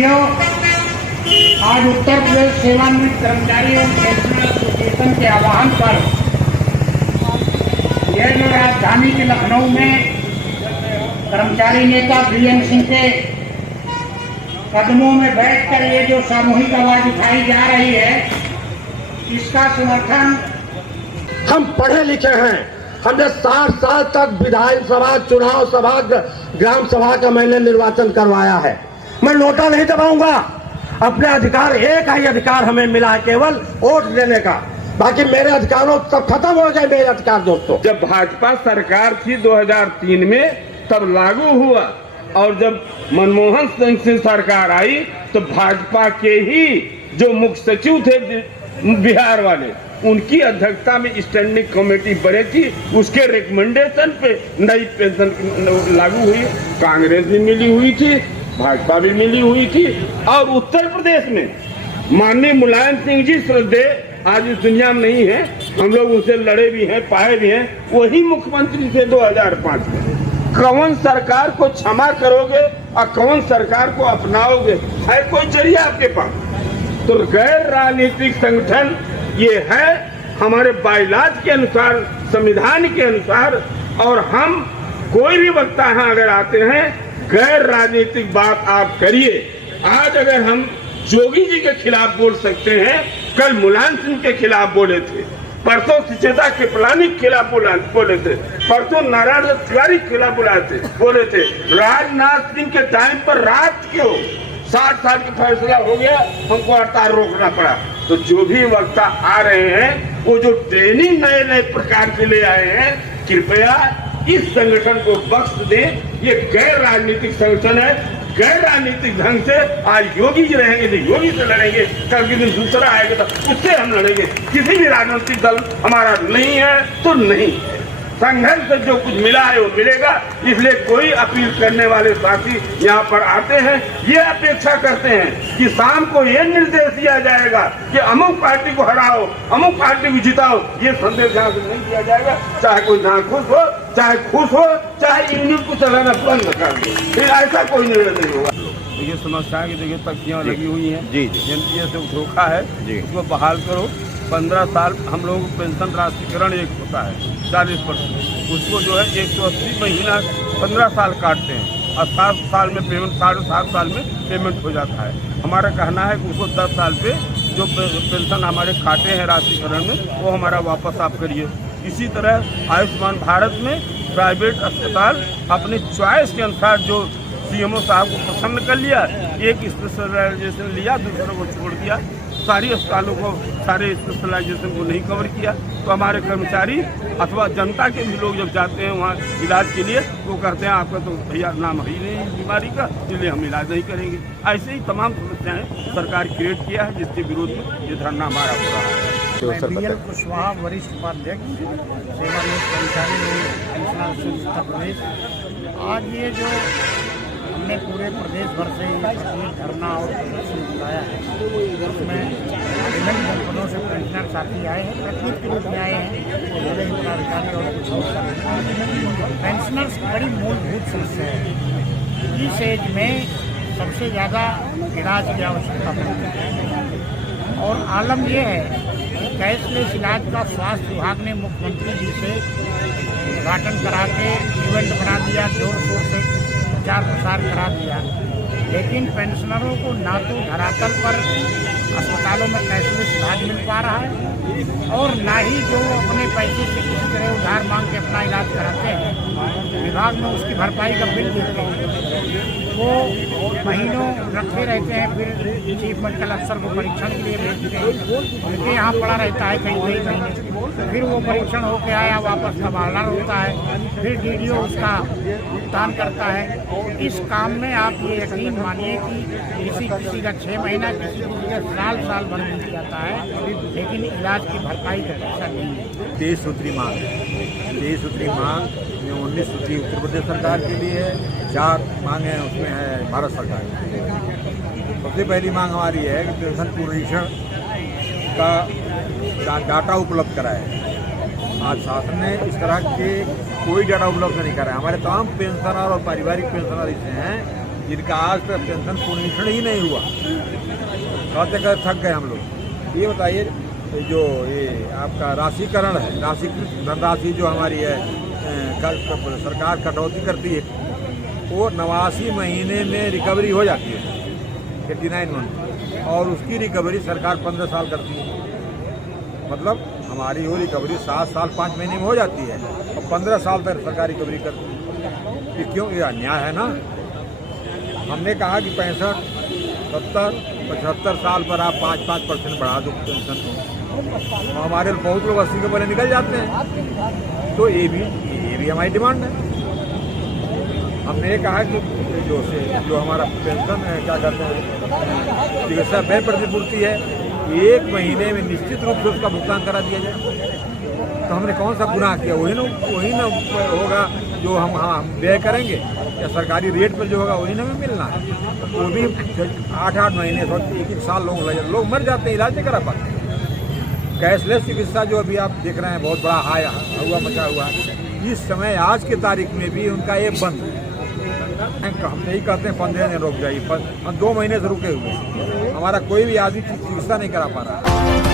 साथियों, आज उत्तर प्रदेश सेवानिवृत्त कर्मचारी एवं पेंशनर एसोसिएशन के आह्वान पर यह जो राजधानी के लखनऊ में कर्मचारी नेता बीएन सिंह के कदमों में बैठकर ये जो सामूहिक आवाज उठाई जा रही है, इसका समर्थन हम पढ़े लिखे हैं। हमने 60 साल तक विधानसभा चुनाव सभा ग्राम सभा का मैंने निर्वाचन करवाया है। मैं नोटा नहीं दबाऊंगा। अपने अधिकार, एक ही अधिकार हमें मिला है, केवल वोट देने का। बाकी मेरे अधिकारों सब खत्म हो गए मेरे अधिकार दोस्तों। जब भाजपा सरकार थी 2003 में तब लागू हुआ, और जब मनमोहन सिंह से सरकार आई तो भाजपा के ही जो मुख्य सचिव थे बिहार वाले, उनकी अध्यक्षता में स्टैंडिंग कमेटी बनी थी। उसके रिकमेंडेशन पे नई पेंशन लागू हुई। कांग्रेस भी मिली हुई थी, भाजपा भी मिली हुई थी। और उत्तर प्रदेश में माननीय मुलायम सिंह जी श्रद्धेय आज इस दुनिया में नहीं है, हम लोग उनसे लड़े भी हैं, पाए भी हैं। वही मुख्यमंत्री थे 2005 में। कौन सरकार को क्षमा करोगे और कौन सरकार को अपनाओगे? है कोई जरिया आपके पास? तो गैर राजनीतिक संगठन ये है हमारे बाइलाज के अनुसार, संविधान के अनुसार। और हम कोई भी वक्ता यहाँ अगर आते हैं, गैर राजनीतिक बात आप करिए। आज अगर हम जोगी जी के खिलाफ बोल सकते हैं, कल मुलायम सिंह के खिलाफ बोले थे, परसों सुचेता कृपलानी के खिलाफ बोले थे, परसों नारायण तिवारी के खिलाफ बोले थे। राजनाथ सिंह के टाइम पर रात क्यों 60 साल का फैसला हो गया, हमको हड़ताल रोकना पड़ा। तो जो भी वक्ता आ रहे हैं, वो जो ट्रेनिंग नए नए प्रकार के ले आए हैं, कृपया इस संगठन को बख्श दें। ये गैर राजनीतिक संगठन है। गैर राजनीतिक ढंग से आज योगी जी रहेंगे तो योगी से लड़ेंगे, कल के दिन दूसरा आएगा तो उससे हम लड़ेंगे। किसी भी राजनीतिक दल हमारा नहीं है तो नहीं है। संघर्ष से जो कुछ मिला है वो मिलेगा। इसलिए कोई अपील करने वाले साथी यहाँ पर आते हैं, ये अपेक्षा करते हैं कि शाम को ये निर्देश दिया जाएगा कि अमुक पार्टी को हराओ, अमुक पार्टी को जिताओ। ये संदेश यहाँ से नहीं दिया जाएगा। चाहे कोई नाखुश हो, चाहे खुश हो, चाहे यूनिट को चलाना बंद कर दो, फिर ऐसा कोई निर्णय नहीं होगा। देखिए समस्या की देखिए तख्तियाँ लगी हुई हैं जी एनपीए से धोखा है, उसको बहाल करो। 15 साल हम लोगों को पेंशन राशिकरण एक होता है 40%, उसको जो है 180 महीना 15 साल काटते हैं और 7 साल में पेमेंट, 7.5 साल में पेमेंट हो जाता है। हमारा कहना है कि उसको 10 साल पे जो पेंशन हमारे काटे हैं राशिकरण में, वो हमारा वापस आप करिए। इसी तरह आयुष्मान भारत में प्राइवेट अस्पताल अपने चॉइस के अनुसार जो सीएमओ साहब को पसंद कर लिया, एक स्पेशलाइजेशन लिया, दूसरों को छोड़ दिया, सारी अस्पतालों को सारे स्पेशलाइजेशन को नहीं कवर किया। तो हमारे कर्मचारी अथवा जनता के भी लोग जब जाते हैं वहाँ इलाज के लिए, वो कहते हैं आपका तो भैया नाम है ही नहीं बीमारी का, इसलिए हम इलाज नहीं करेंगे। ऐसे ही तमाम समस्याएं सरकार क्रिएट किया है, जिसके विरोध में ये धरना हमारा हो रहा है। बीएल कुशवाहा, वरिष्ठ उपाध्यक्ष सेवानिवृत्त कर्मचारी पेंशनर उत्तर प्रदेश। आज ये जो हमने पूरे प्रदेश भर से धरना और प्रदर्शन बुलाया है, उसमें विभिन्न जनपदों से पेंशनर साथी आए हैं, प्रतिनिधि के रूप में आए हैं, पदाधिकारी और कुछ और। पेंशनर्स बड़ी मूलभूत समस्या है। इस एज में सबसे ज़्यादा इलाज की आवश्यकता पड़ती है और आलम यह है कि कैशलेस इलाज का स्वास्थ्य विभाग ने मुख्यमंत्री जी से उद्घाटन करा के इवेंट बना दिया, जोर शोर से प्रचार प्रसार करा दिया, लेकिन पेंशनरों को ना तो धरातल पर अस्पतालों में कैशलेस इलाज मिल पा रहा है और ना ही जो अपने पैसे से किसी तरह उधार मांग के अपना इलाज कराते हैं, विभाग में उसकी भरपाई का बिल देते हैं, वो महीनों रखे रहते हैं, फिर चीफ मेडिकल अफसर को परीक्षण के लिए भेजते हैं, उनके यहाँ पड़ा रहता है कई महीने, फिर वो परीक्षण होकर आया वापस तबादला होता है, फिर डीडीओ उसका भुगतान करता है। इस काम में आप ये यकीन मानिए कि किसी का 6 महीना, किसी का साल भर मिल जाता है, लेकिन इलाज की भरपाई का पैसा नहीं है। 23 सूत्री मांग है। 23 सूत्री मांग में 19 सूत्री उत्तर प्रदेश सरकार के लिए है, 4 मांगे हैं उसमें है भारत सरकार के लिए। सबसे पहली मांग हमारी है कि पेंशन पुनरीक्षण का डाटा उपलब्ध कराए। आज शासन ने इस तरह के कोई डाटा उपलब्ध नहीं कराया। हमारे तमाम पेंशनर और पारिवारिक पेंशनर ऐसे हैं जिनका आज तक पेंशन पुनरीक्षण ही नहीं हुआ, कहते कहते थक गए हम लोग। ये बताइए, जो ये आपका राशिकरण है, राशिकृत धनराशि जो हमारी है सरकार कटौती करती है, वो 89 महीने में रिकवरी हो जाती है, 89 मंथ, और उसकी रिकवरी सरकार 15 साल करती है। मतलब हमारी वो रिकवरी 7 साल 5 महीने में हो जाती है और 15 साल तक सरकार रिकवरी करती है। ये क्यों? ये अन्याय है ना। हमने कहा कि 65, 70, 75 साल पर आप 5% बढ़ा दो पेंशन को, तो हमारे बहुत लोग 80 के पहले निकल जाते हैं। तो ये भी हमारी डिमांड है। हमने ये कहा कि जो हमारा पेंशन है, क्या कहते हैं, चिकित्सा व्यय प्रतिपूर्ति है, 1 महीने में निश्चित रूप से उसका भुगतान करा दिया जाए। तो हमने कौन सा गुनाह किया? वही ना होगा जो हम व्यय करेंगे, या सरकारी रेट पर जो होगा वही ना हमें मिलना है। वो भी 8-8 महीने 1-1 साल लोग मर जाते हैं, इलाज नहीं करा पाते। कैशलेस चिकित्सा जो अभी आप देख रहे हैं, बहुत बड़ा हुआ मचा हुआ है, इस समय आज की तारीख में भी उनका ये बंद है। हम यही कहते हैं 15 दिन रुक जाइए, हम 2 महीने से रुके हुए, हमारा कोई भी आदमी चिकित्सा नहीं करा पा रहा।